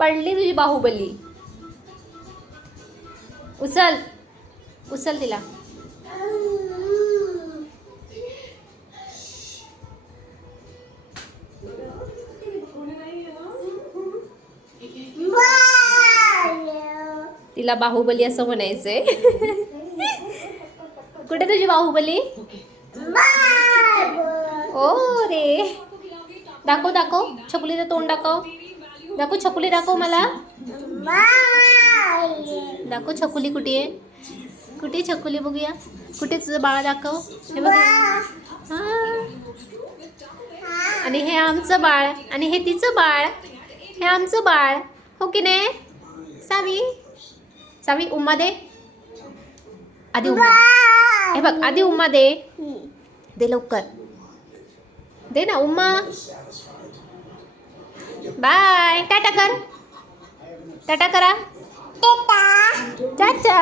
पडली तुझी बाहुबली. उचल उचल तिला. तिला बाहुबली असं म्हणायचंय. कुठे तुझी बाहुबली? ओ रे, दाखव दाखव छकुलीचं तोंड दाखव. दाखव छकुली, दाखव मला. दाखव छकुली कुठे आहे? कुठे छकुली बघूया. कुठे तुझं बाळ दाखव. हे बघ. आणि हे आमचं बाळ आणि हे तिचं बाळ. हे आमचं बाळ हो की नाही? सावी सावी उम्मा दे. आधी उम्मा. हे बघ आधी उम्मा दे. दे लवकर. दे ना उम्मा. बाय. टाटा कर. टाटा करा. टाटा.